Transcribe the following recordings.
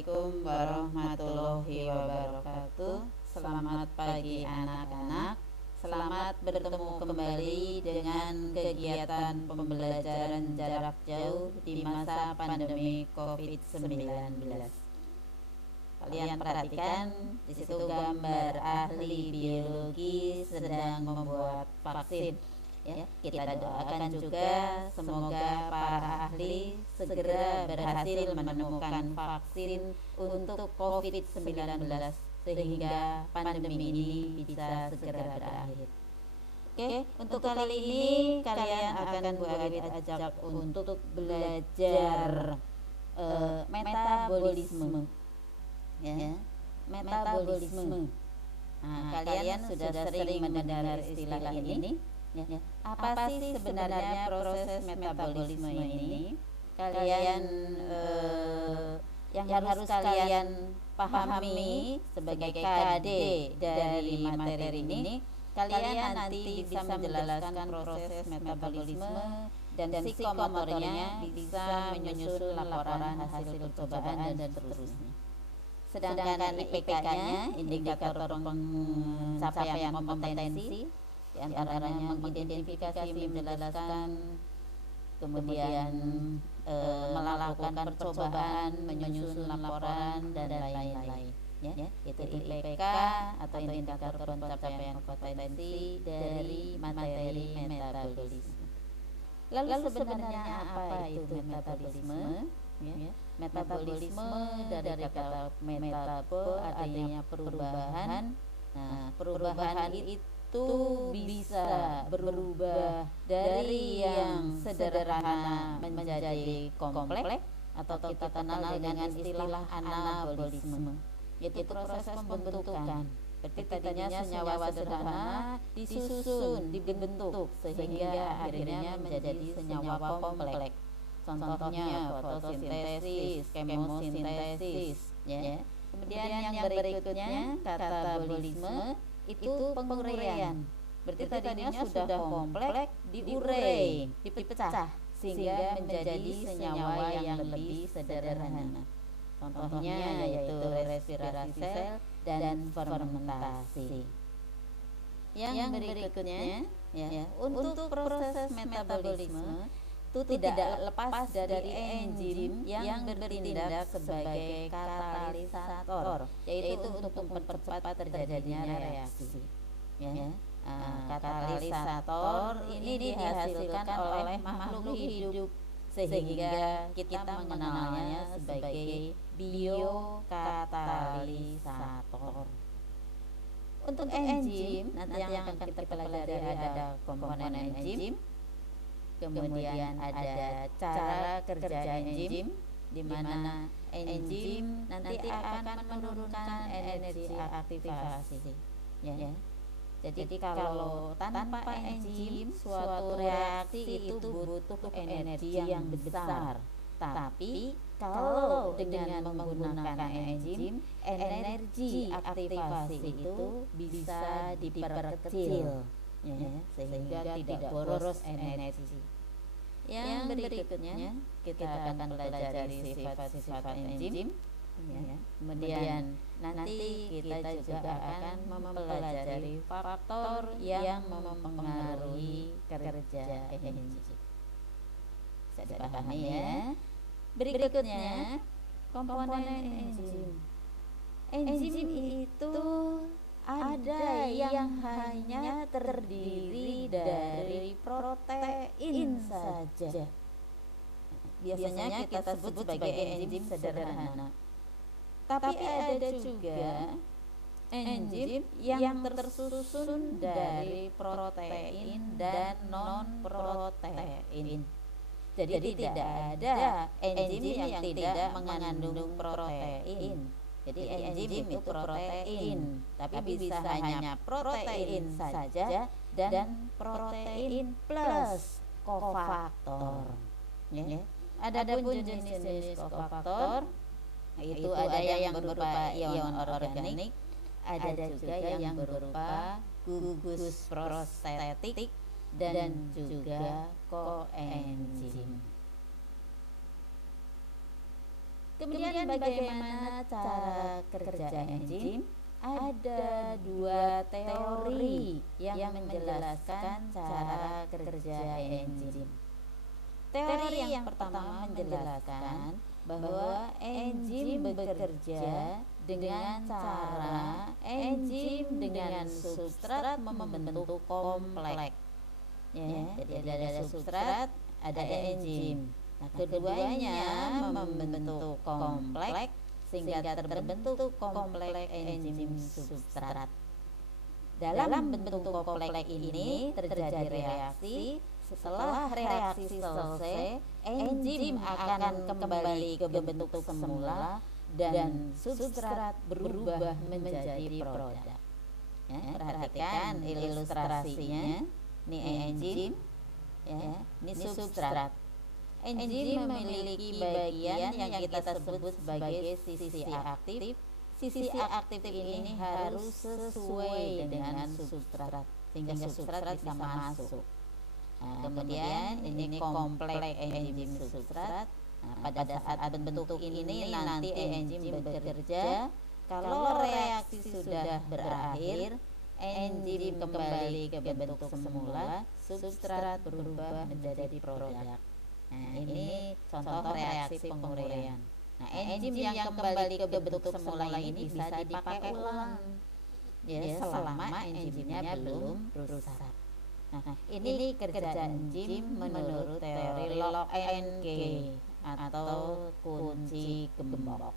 Assalamualaikum warahmatullahi wabarakatuh. Selamat pagi anak-anak. Selamat bertemu kembali dengan kegiatan pembelajaran jarak jauh di masa pandemi COVID-19. Kalian perhatikan di situ gambar ahli biologi sedang membuat vaksin. Ya, kita doakan juga semoga para ahli segera berhasil menemukan vaksin untuk COVID-19 sehingga pandemi ini bisa segera berakhir. Oke, untuk kali ini kalian akan Bu Arit ajak untuk belajar metabolisme. Ya, metabolisme. Nah, kalian sudah sering mendengar istilah ini. Ya. Apa sih sebenarnya proses metabolisme ini? Kalian yang harus kalian pahami sebagai KD dari materi ini, kalian nanti bisa menjelaskan proses metabolisme dan psikomotornya, bisa menyusun laporan hasil percobaan dan seterusnya. Sedangkan IPK-nya, indikator pencapaian kompetensi, di antaranya mengidentifikasi, menjelaskan, kemudian melakukan percobaan, menyusun laporan dan lain-lain. Ya, itu IPK atau indikator pencapaian kompetensi dari materi metabolisme. Lalu sebenarnya apa itu metabolisme? Ya, metabolisme dari kata metabo artinya perubahan. Nah, perubahan itu bisa berubah dari yang sederhana menjadi kompleks atau kita kenal dengan istilah anabolisme, yaitu proses pembentukan. Berarti tadinya senyawa sederhana disusun, dibentuk sehingga akhirnya menjadi senyawa kompleks. Contohnya fotosintesis, kemosintesis, ya. Kemudian yang berikutnya katabolisme itu penguraian. Berarti tadinya sudah kompleks diurai, dipecah sehingga menjadi senyawa yang lebih sederhana. Contohnya yaitu respirasi sel dan fermentasi. Yang berikutnya, ya, untuk proses metabolisme itu tidak lepas dari enzim yang bertindak sebagai katalisator, yaitu untuk mempercepat terjadinya reaksi. Ya. Katalisator ini dihasilkan oleh makhluk hidup sehingga kita mengenalnya sebagai biokatalisator. Untuk enzim nanti yang akan kita pelajari ada komponen enzim, kemudian ada cara kerja enzim, di mana enzim nanti akan menurunkan energi aktivasi. Ya. Jadi kalau tanpa enzim suatu reaksi itu butuh energi yang besar. Tapi kalau dengan menggunakan enzim, energi aktivasi itu bisa diperkecil, ya, sehingga tidak boros energi. Yang berikutnya kita akan pelajari sifat-sifat enzim. Ya. Kemudian nanti kita juga akan mempelajari faktor yang mempengaruhi kerja enzim. Bisa dipahami ya. Berikutnya komponen enzim. Enzim itu ada yang hanya terdiri dari protein saja. Biasanya kita sebut sebagai enzim sederhana. Tapi ada juga enzim yang tersusun dari protein dan non-protein. Jadi tidak ada enzim yang tidak mengandung protein. Jadi enzim itu protein, tapi bisa hanya protein saja dan protein plus kofaktor. Ya. Adapun jenis-jenis kofaktor itu ada yang berupa ion organik, ada juga yang berupa gugus prostetik dan juga koenzim. Kemudian bagaimana cara kerja enzim? Ada dua teori yang menjelaskan cara kerja enzim. Teori yang pertama menjelaskan bahwa enzim bekerja dengan cara enzim dengan substrat membentuk kompleks. Ya, jadi ada substrat, ada enzim. Nah, keduanya membentuk kompleks sehingga terbentuk kompleks enzim substrat. Dalam bentuk kompleks ini terjadi reaksi. Setelah reaksi selesai, enzim akan kembali ke bentuk semula dan substrat berubah menjadi produk. Ya, perhatikan ilustrasinya. Ini enzim, ya, ini substrat. Enzim memiliki bagian yang kita sebut sebagai sisi aktif. Sisi aktif ini harus sesuai dengan substrat sehingga substrat bisa masuk. Nah, kemudian ini kompleks enzim substrat. Nah, pada saat bentuk ini nanti enzim bekerja. Kalau reaksi sudah berakhir, enzim kembali ke bentuk semula, substrat berubah menjadi produk. Nah, ini contoh reaksi penguraian. Nah, enzim yang kembali ke bentuk semula ini bisa dipakai ulang, ya, selama enzimnya belum rusak. Nah, ini kerja enzim menurut teori lock and key atau kunci gembok.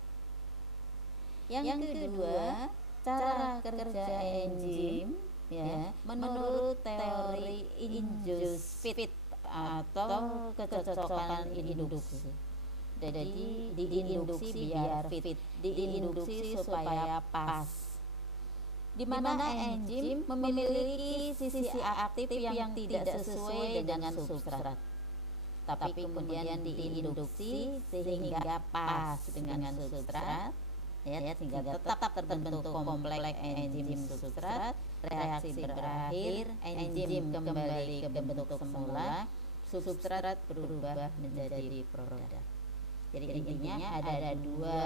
Yang kedua, cara kerja enzim, ya, menurut teori induced fit atau kecocokan induksi. Jadi diinduksi biar fit, diinduksi supaya pas. Di mana enzim memiliki sisi aktif yang tidak sesuai dengan substrat, tapi kemudian diinduksi sehingga pas dengan substrat, ya, sehingga tetap terbentuk kompleks enzim substrat. Reaksi berakhir, enzim kembali ke bentuk semula, substrat berubah menjadi produk. Jadi intinya ada dua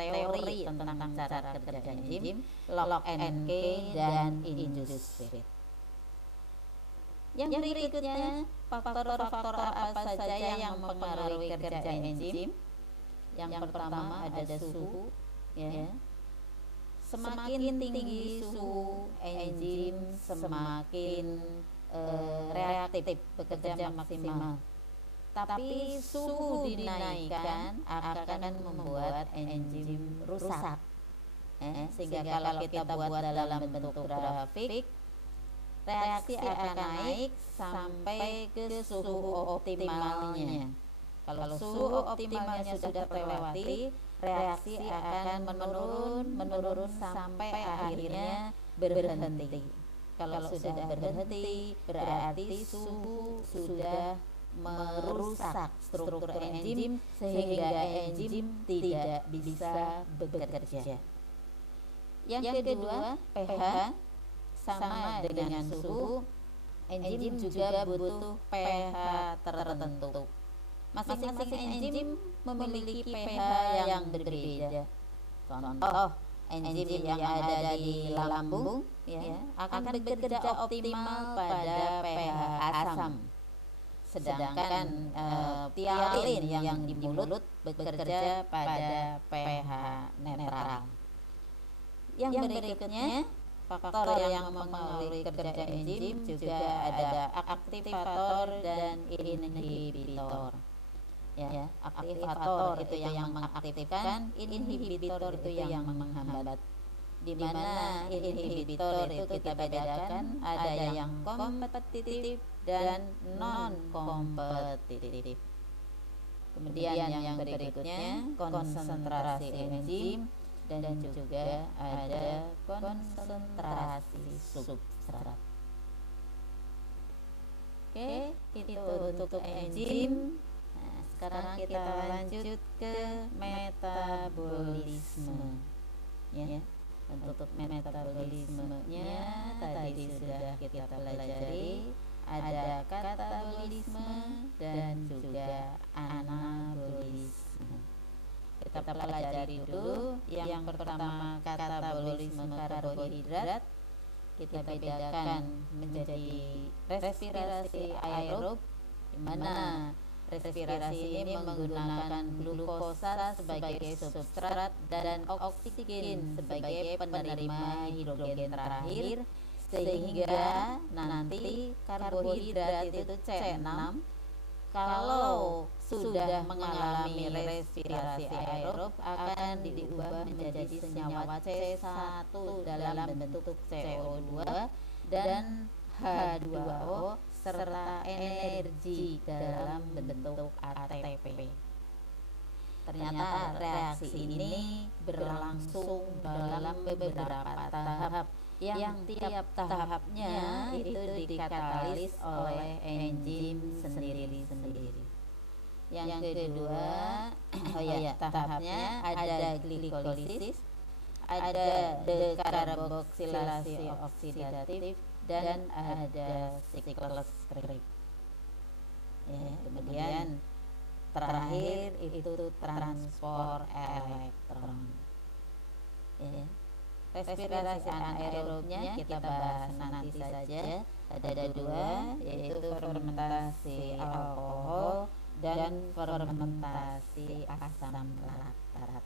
teori tentang cara kerja enzim, lock and key dan induced fit. Yang berikutnya, faktor-faktor apa saja yang mempengaruhi kerja enzim? Yang pertama ada suhu, ya. Semakin tinggi suhu enzim semakin reaktif, bekerja maksimal. Tapi suhu dinaikkan akan membuat enzim rusak. Sehingga kalau kita buat dalam bentuk grafik, reaksi akan naik sampai ke suhu optimalnya. Kalau suhu optimalnya sudah terlewati, reaksi akan menurun sampai akhirnya berhenti. Kalau sudah berhenti, berarti suhu sudah merusak struktur enzim sehingga enzim tidak bisa bekerja. Yang kedua, pH sama dengan suhu, enzim juga butuh pH tertentu. Masing-masing enzim memiliki pH yang berbeda. Contoh, enzim yang ada di lambung, ya, akan bekerja optimal pada pH asam. Sedangkan tialin yang di mulut bekerja pada pH netral. Yang berikutnya, faktor yang mempengaruhi kerja enzim juga ada aktivator dan inhibitor. Ya, aktivator itu yang mengaktifkan, inhibitor itu yang menghambat. Di mana inhibitor itu kita bedakan ada yang kompetitif dan non kompetitif. Kemudian yang berikutnya konsentrasi enzim dan juga ada konsentrasi substrat. Oke, itu untuk enzim. Nah, sekarang kita lanjut ke metabolisme, ya. Untuk metabolismenya tadi sudah kita pelajari, ada katabolisme dan juga anabolisme. Kita kita pelajari dulu. Yang pertama, katabolisme karbohidrat kita bedakan menjadi respirasi aerob, di mana respirasi ini menggunakan glukosa sebagai substrat dan oksigen sebagai penerima hidrogen terakhir, sehingga nanti karbohidrat itu C6 kalau sudah mengalami respirasi aerob akan diubah menjadi senyawa C1 dalam bentuk CO2 dan H2O serta energi dalam bentuk ATP. Ternyata reaksi ini berlangsung dalam beberapa tahap yang tiap tahapnya itu dikatalis oleh enzim sendiri-sendiri. Yang kedua, tahapnya ada glikolisis, ada dekarboksilasi oksidatif, dan ada siklus Krebs. Kemudian terakhir itu transport elektron. Respirasi anaerobnya kita bahas nanti saja. Ada dua, yaitu fermentasi alkohol dan fermentasi asam laktat.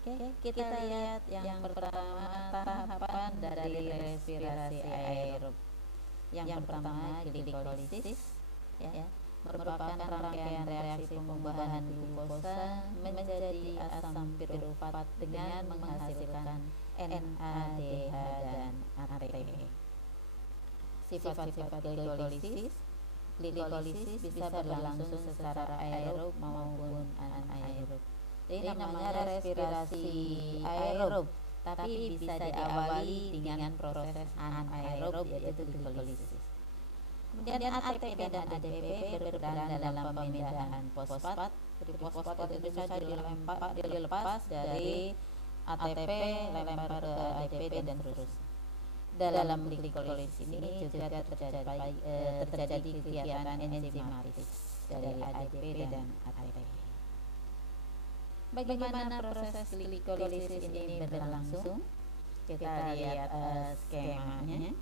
Oke, kita lihat yang pertama, tahapan dari respirasi aerob. Yang pertama, glikolisis, merupakan rangkaian reaksi pengubahan glukosa menjadi asam pirufat dengan menghasilkan NADH dan ATP. Sifat-sifat glikolisis bisa berlangsung secara aerob maupun anaerob. Jadi namanya respirasi aerob, tapi bisa diawali dengan proses anaerob, yaitu glikolisis. Kemudian ATP dan ADP berperan dalam pemindahan fosfat. Jadi fosfat itu bisa dilepas dari ATP, lempar ke ADP dan seterusnya. Dalam glikolisis ini juga terjadi kegiatan enzimatis dari ADP dan ATP. Bagaimana proses glikolisis ini berlangsung? Kita lihat skemanya.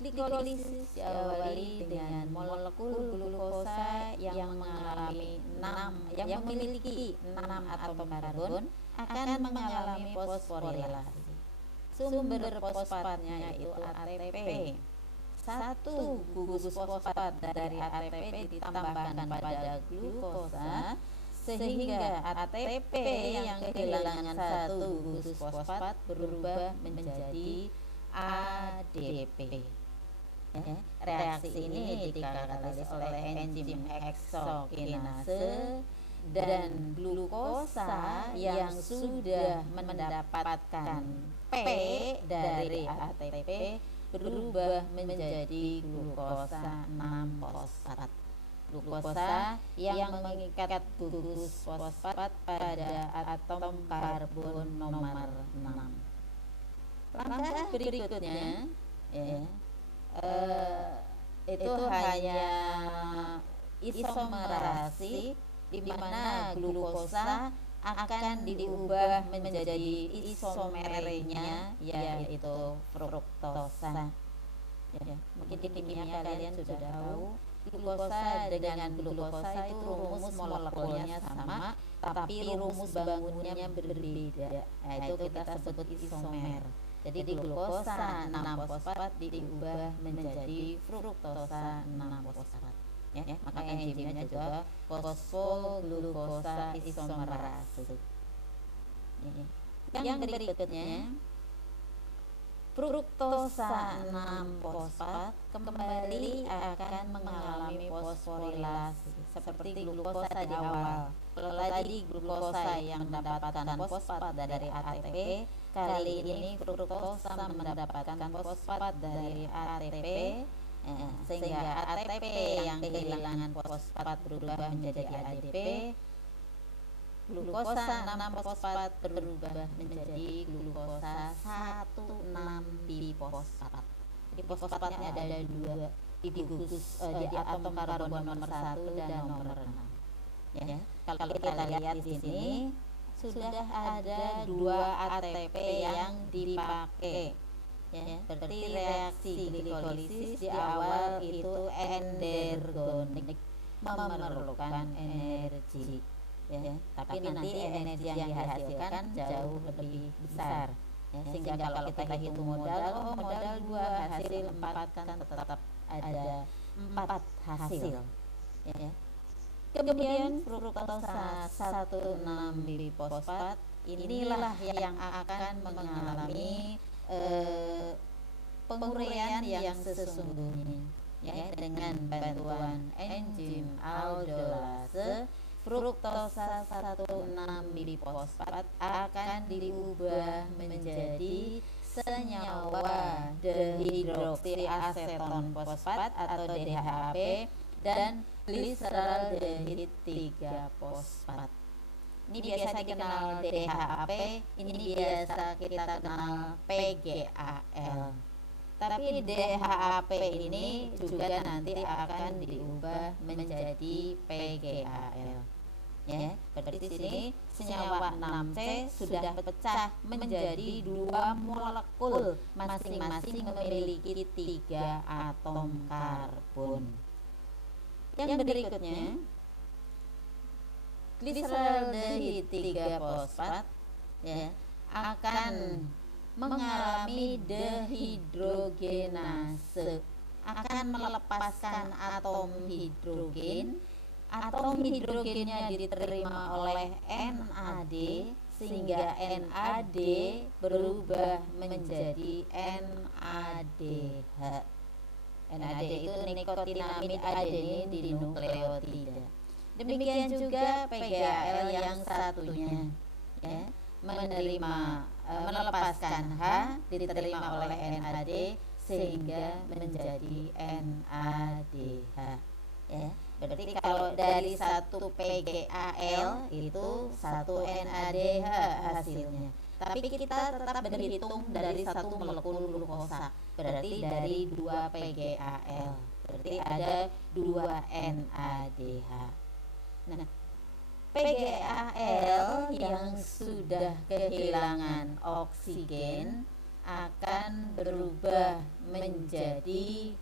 Glikolisis diawali dengan molekul glukosa yang memiliki 6 atom karbon akan mengalami fosforilasi. Sumber fosfatnya yaitu ATP. Satu gugus fosfat dari ATP ditambahkan pada glukosa, sehingga ATP yang kehilangan satu gugus fosfat berubah menjadi ADP. Reaksi ini dikatalis oleh enzim heksokinase, dan glukosa yang sudah mendapatkan P dari ATP berubah menjadi glukosa 6-fosfat. Glukosa yang mengikat gugus fosfat pada atom karbon nomor 6. Langkah berikutnya itu hanya isomerasi, di mana glukosa akan diubah menjadi isomernya, yaitu fruktosa. Mungkin di kimia kalian sudah tahu, glukosa dengan glukosa itu rumus molekulnya sama, tapi rumus bangunnya berbeda. Itu kita sebut isomer. Jadi glukosa 6-fosfat diubah menjadi fruktosa 6-fosfat. Maka enzimnya juga fosfoglukosa isomerase. Yang berikutnya, fruktosa 6-fosfat kembali akan mengalami fosforilasi seperti glukosa di awal. Kalau tadi glukosa yang mendapatkan fosfat dari ATP, kali ini fruktosa mendapatkan fosfat dari ATP, sehingga ATP yang kehilangan fosfat berubah menjadi ADP. Glukosa 6-fosfat berubah menjadi glukosa 1,6-bifosfat. Jadi fosfatnya ada 2 di atom karbon nomor 1 dan nomor 6. kalau kita lihat di sini sudah ada 2 ATP yang dipakai. Ya, berarti reaksi glikolisis di awal itu endergonik, memerlukan energi. Ya, tapi nanti energi yang dihasilkan jauh lebih besar. Ya, sehingga kalau kita hitung modal, modal 2 hasil 4 kan tetap ada 4 hasil. Ya. Kemudian fruktosa 16 bifosfat inilah yang akan mengalami penguraian yang sesungguhnya, ya, dengan bantuan enzim aldolase. Fruktosa 16 bifosfat akan diubah menjadi senyawa dehidroksiaseton fosfat atau DHAP dan gliseraldehid 3 fosfat. Ini biasa dikenal DHAP, ini biasa kita kenal PGAL. Tapi DHAP ini juga nanti akan diubah menjadi PGAL. Ya, berarti di sini senyawa 6C sudah pecah menjadi 2 molekul, masing-masing memiliki 3 atom karbon. Yang berikutnya, gliseraldehid 3 fosfat, ya, akan mengalami dehidrogenase, akan melepaskan atom hidrogen. Atom hidrogennya diterima oleh NAD sehingga NAD berubah menjadi NADH. NAD itu nikotinamid adenin dinukleotida. Demikian juga PGAL yang satunya, ya, melepaskan H diterima oleh NAD sehingga menjadi NADH. Ya, berarti kalau dari 1 PGAL itu 1 NADH hasilnya. Tapi kita tetap berhitung dari 1 molekul glukosa, berarti dari 2 PGAL, berarti ada 2 NADH. Nah, PGAL yang sudah kehilangan oksigen akan berubah menjadi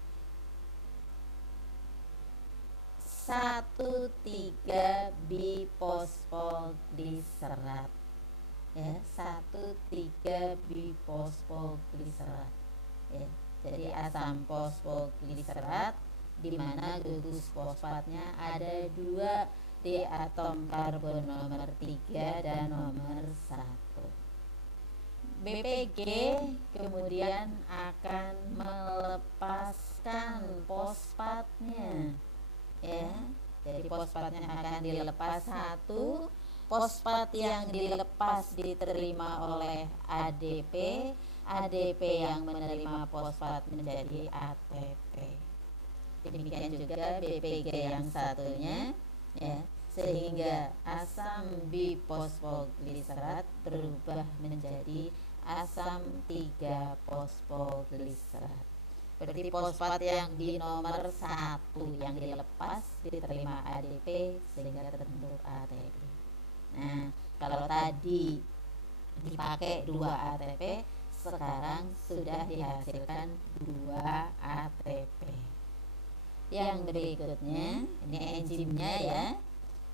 1,3 bifosfoglycerat. Ya, 1,3 bifosfoglycerat. Ya, jadi asam fosfoglycerat di mana gugus fosfatnya ada 2 di atom karbon nomor 3 dan nomor 1. BPG kemudian akan melepaskan fosfatnya, ya, jadi fosfatnya akan dilepas 1. Fosfat yang dilepas diterima oleh ADP, ADP yang menerima fosfat menjadi ATP. Demikian juga BPG yang satunya, ya, sehingga asam bifosfoglycerat berubah menjadi asam 3 fosfoglycerat. Berarti fosfat yang di nomor 1 yang dilepas diterima ADP sehingga terbentuk ATP. Nah, kalau tadi dipakai 2 ATP, sekarang sudah dihasilkan 2 ATP. Yang berikutnya, ini enzimnya ya.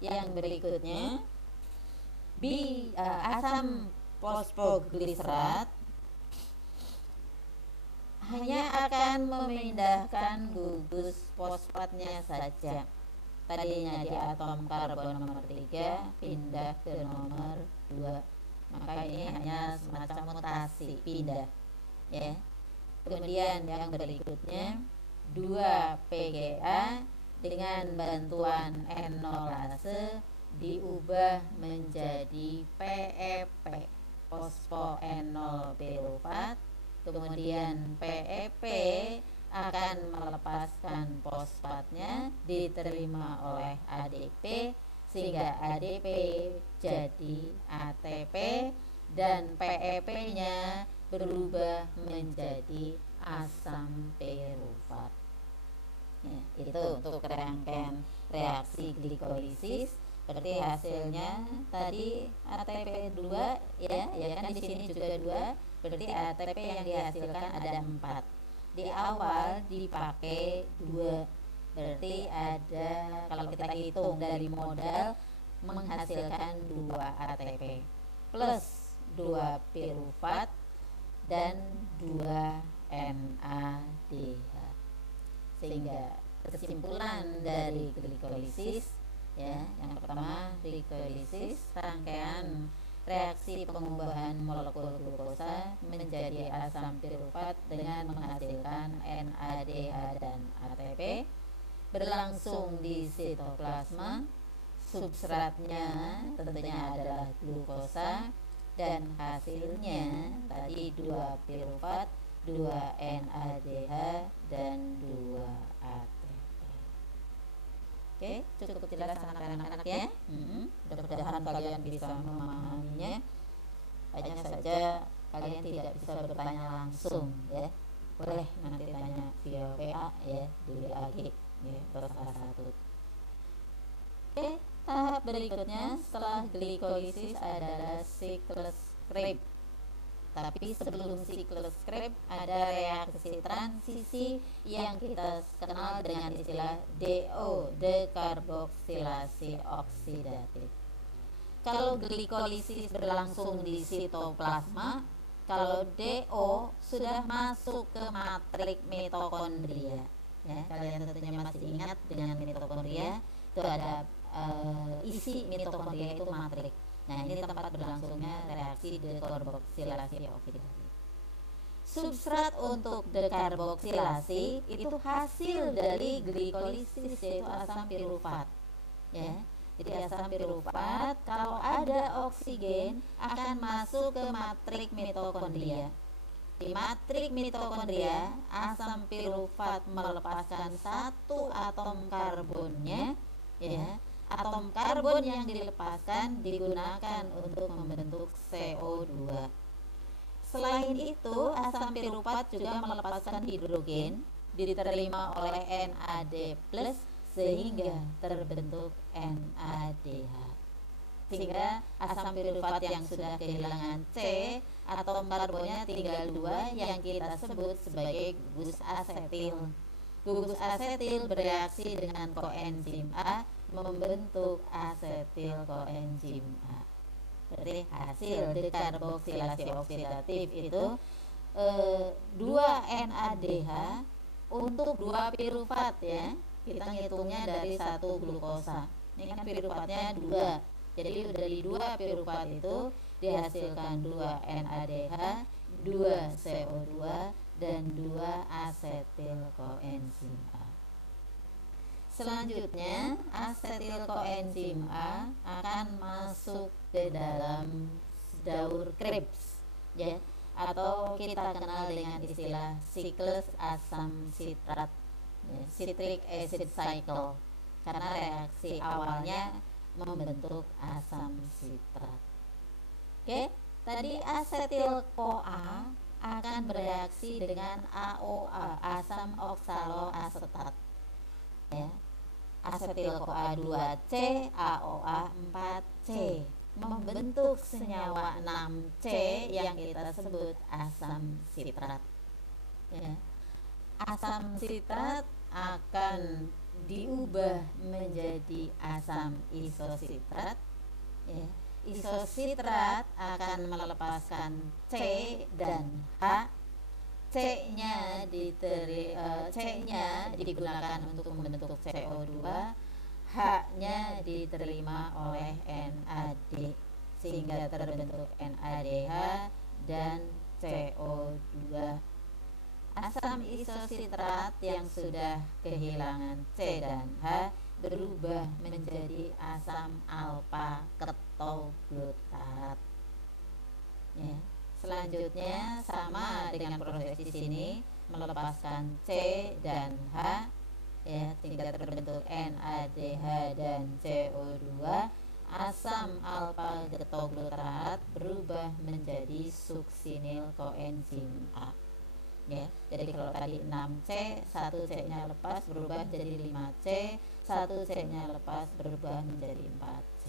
Yang berikutnya, asam fosfoglycerat hanya akan memindahkan gugus fosfatnya saja. Tadinya di atom karbon nomor 3 pindah ke nomor 2. Maka ini hanya semacam mutasi pindah, ya. Kemudian yang berikutnya 2 PGA dengan bantuan enolase diubah menjadi PEP, fosfoenol pirufat. Kemudian PEP akan melepaskan fosfatnya diterima oleh ADP sehingga ADP jadi ATP dan PEP-nya berubah menjadi asam pirufat. Ya, itu untuk rangkaian reaksi glikolisis. Berarti hasilnya tadi ATP 2 ya, ya kan di sini juga 2. Berarti ATP yang dihasilkan ada 4. Di awal dipakai 2. Berarti ada, kalau kita hitung dari modal, menghasilkan 2 ATP plus 2 pirufat dan 2 NADH. Sehingga kesimpulan dari glikolisis ya, yang pertama glikolisis rangkaian reaksi pengubahan molekul glukosa menjadi asam pirufat dengan menghasilkan NADH dan ATP, berlangsung di sitoplasma. Substratnya tentunya adalah glukosa dan hasilnya tadi 2 pirufat, 2 NADH dan 2 ATP. Oke, cukup jelas anak-anak ya. Mudah-mudahan kalian bisa memahaminya. Hanya saja kalian tidak bisa bertanya langsung ya. Boleh nanti tanya via WA ya, di WAG ya, terus A1. Oke, tahap berikutnya setelah glikolisis adalah siklus Krebs. Tapi sebelum siklus Krebs ada reaksi transisi yang kita kenal dengan istilah DO, dekarboksilasi oksidatif. Kalau glikolisis berlangsung di sitoplasma, kalau DO sudah masuk ke matrik mitokondria. Ya, kalian tentunya masih ingat dengan mitokondria itu ada isi mitokondria itu matrik. Nah, ini tempat berlangsungnya reaksi dekarboksilasi oksidatif. Substrat untuk dekarboksilasi itu hasil dari glikolisis, yaitu asam pirufat. Ya, jadi asam pirufat kalau ada oksigen akan masuk ke matrik mitokondria. Di matrik mitokondria, asam pirufat melepaskan satu atom karbonnya, ya. Atom karbon yang dilepaskan digunakan untuk membentuk CO2. Selain itu, asam pirufat juga melepaskan hidrogen, diterima oleh NAD+, sehingga terbentuk NADH. Sehingga asam pirufat yang sudah kehilangan C, atom karbonnya tinggal 2 yang kita sebut sebagai gugus asetil. Gugus asetil bereaksi dengan koenzim A membentuk asetil koenzim A. Jadi hasil dekarboksilasi oksidatif itu 2 NADH untuk 2 pirufat ya. Kita ngitungnya dari 1 glukosa. Ini kan pirufatnya 2. Jadi dari 2 pirufat itu dihasilkan 2 NADH, 2 CO2 dan 2 asetil koenzim A. Selanjutnya, asetil koenzim A akan masuk ke dalam daur Krebs ya, atau kita kenal dengan istilah siklus asam sitrat ya, citric acid cycle, karena reaksi awalnya membentuk asam sitrat. Oke, tadi asetil CoA akan bereaksi dengan AOA, asam oksaloasetat ya. Asetil CoA 2C, AOA 4C membentuk senyawa 6C yang kita sebut asam sitrat ya. Asam sitrat akan diubah menjadi asam isositrat ya. Isositrat akan melepaskan C dan H. C-nya digunakan untuk membentuk CO2, H-nya diterima oleh NAD sehingga terbentuk NADH dan CO2. Asam isositrat yang sudah kehilangan C dan H berubah menjadi asam alfa ketoglutarat ya. Selanjutnya sama dengan proses di sini, melepaskan C dan H ya, sehingga terbentuk NADH dan CO2. Asam alfa ketoglutarat berubah menjadi suksinil koenzim A ya. Jadi kalau tadi 6C, 1C-nya lepas berubah jadi 5C, 1C-nya lepas berubah menjadi 4C.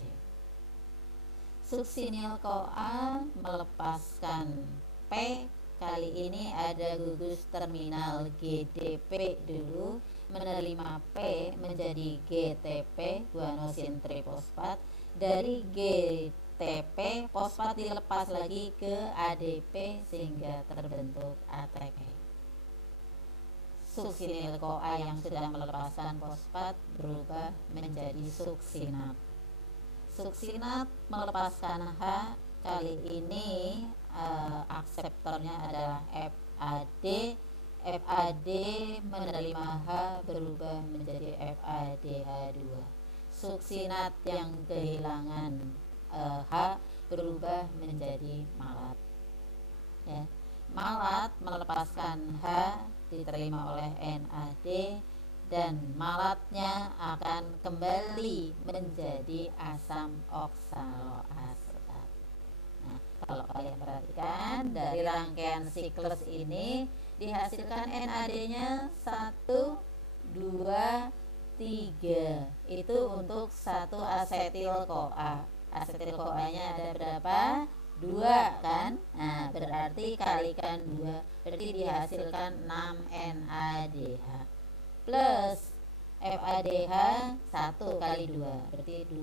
Suksinil Koa melepaskan P. Kali ini ada gugus terminal GDP dulu, menerima P menjadi GTP, guanosin trifosfat. Dari GTP fosfat dilepas lagi ke ADP sehingga terbentuk ATP. Suksinil Koa yang sudah melepaskan fosfat berubah menjadi suksinat. Suksinat melepaskan H. Kali ini akseptornya adalah FAD. FAD menerima H berubah menjadi FADH2. Suksinat yang kehilangan H berubah menjadi malat. Ya. Malat melepaskan H diterima oleh NAD dan malatnya akan kembali menjadi asam oksaloasetat. Nah, kalau kalian perhatikan dari rangkaian siklus ini dihasilkan NAD-nya 1, 2, 3. Itu untuk satu asetil-CoA. Asetil-CoA-nya ada berapa? 2 kan? Nah, berarti kalikan 2, berarti dihasilkan 6 NADH. Plus FADH 1 kali 2, berarti 2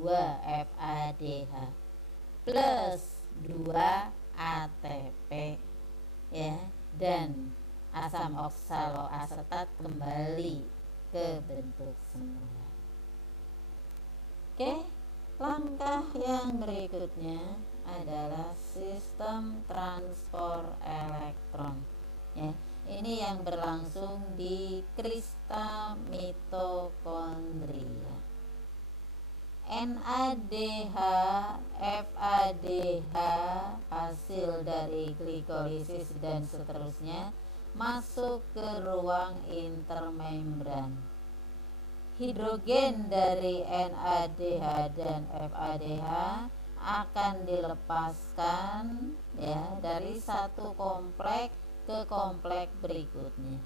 FADH plus 2 ATP ya, dan asam oksaloasetat kembali ke bentuk semula. Oke, langkah yang berikutnya adalah sistem transport elektron ya. Ini yang berlangsung di krista mitokondria. NADH, FADH hasil dari glikolisis dan seterusnya masuk ke ruang intermembran. Hidrogen dari NADH dan FADH akan dilepaskan ya dari satu kompleks ke kompleks berikutnya.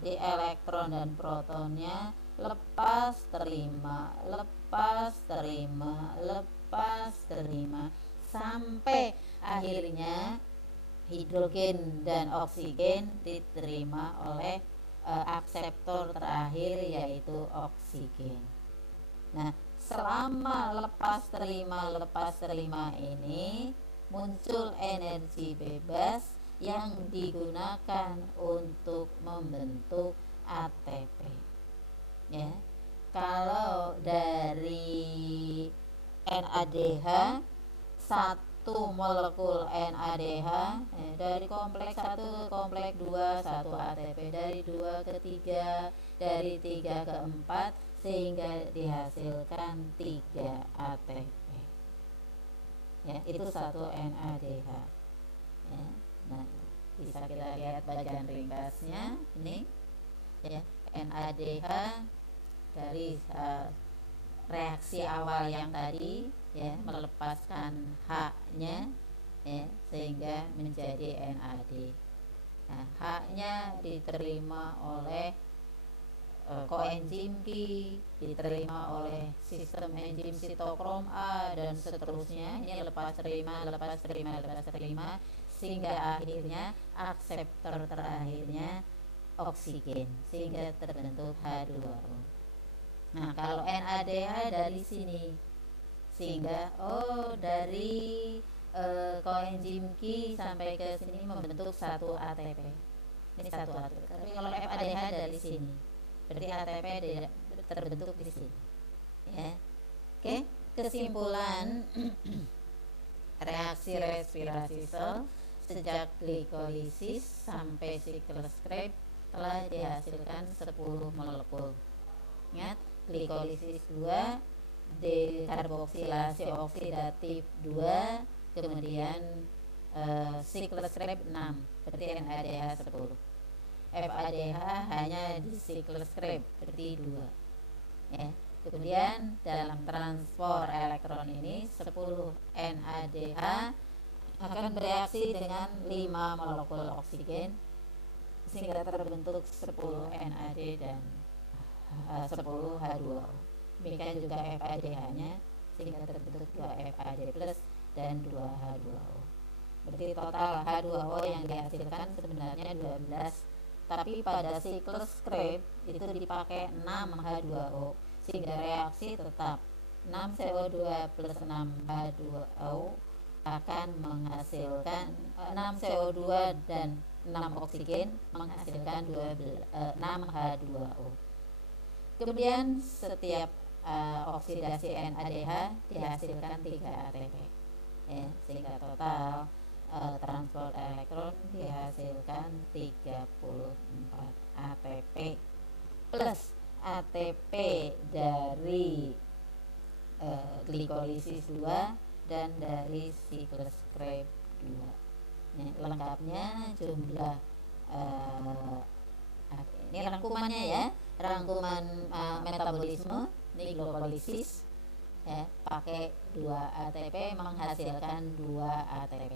Jadi elektron dan protonnya lepas terima, lepas terima, lepas terima, sampai akhirnya hidrogen dan oksigen diterima oleh akseptor terakhir yaitu oksigen. Nah, selama lepas terima ini muncul energi bebas yang digunakan untuk membentuk ATP ya. Kalau dari NADH, satu molekul NADH dari kompleks 1 ke kompleks 2 1 ATP, dari 2 ke 3, dari 3 ke 4 sehingga dihasilkan 3 ATP ya, itu satu NADH ya. Nah, bisa kita lihat bagian ringkasnya ini ya, NADH dari reaksi awal yang tadi ya, melepaskan H-nya ya, sehingga menjadi NAD. Nah, H-nya diterima oleh koenzim Q, diterima oleh sistem enzim sitokrom A dan seterusnya. Ini lepas terima, sehingga akhirnya akseptor terakhirnya oksigen sehingga terbentuk H2O. Nah, kalau NADH dari sini sehingga dari koenzim Q sampai ke sini membentuk satu ATP. Ini satu ATP. Tapi kalau FADH dari sini berarti ATP terbentuk di sini ya. Oke, kesimpulan reaksi respirasi sel sejak glikolisis sampai siklus Krebs telah dihasilkan 10 molekul. Ingat, glikolisis 2, dekarboksilasi oksidatif 2, kemudian siklus Krebs 6, berarti NADH 10. FADH hanya di siklus Krebs, berarti 2 ya. Kemudian dalam transport elektron ini 10 NADH akan bereaksi dengan 5 molekul oksigen sehingga terbentuk 10 NAD dan 10 H2O. Demikian juga FADH-nya sehingga terbentuk 2 FAD plus dan 2 H2O. Berarti total H2O yang dihasilkan sebenarnya 12, tapi pada siklus Krebs itu dipakai 6 H2O sehingga reaksi tetap 6 CO2 plus 6 H2O akan menghasilkan 6 CO2 dan 6 oksigen menghasilkan 6 H2O. Kemudian setiap oksidasi NADH dihasilkan 3 ATP, ya, sehingga total transport elektron dihasilkan 34 ATP plus ATP dari glikolisis 2 dan dari siklus Krebs 2. Lengkapnya jumlah ini rangkumannya ya, rangkuman metabolisme ini glikolisis ya, pakai 2 ATP menghasilkan 2 ATP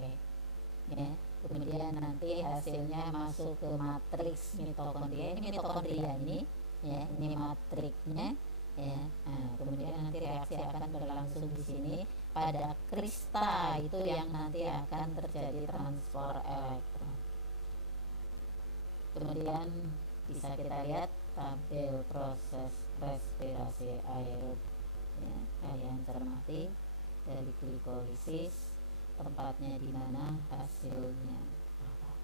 ya. Kemudian nanti hasilnya masuk ke matriks mitokondria. Ini mitokondria ini ya, ini matriksnya ya. Nah, kemudian nanti reaksi akan berlangsung di sini pada krista, itu yang nanti akan terjadi transfer elektron. Kemudian bisa kita lihat tabel proses respirasi aerob ya, kalian cermati dari glikolisis tempatnya di mana, hasilnya apa.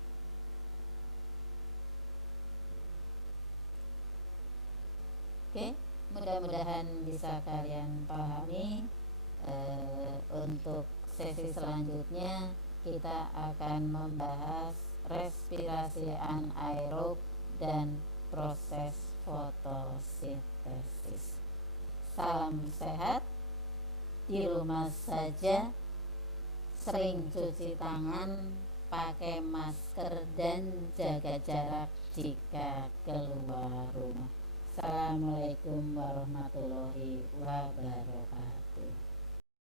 Oke, mudah-mudahan bisa kalian pahami. Untuk sesi selanjutnya kita akan membahas respirasi anaerob dan proses fotosintesis. Salam sehat, di rumah saja, sering cuci tangan, pakai masker dan jaga jarak jika keluar rumah. Assalamualaikum warahmatullahi wabarakatuh.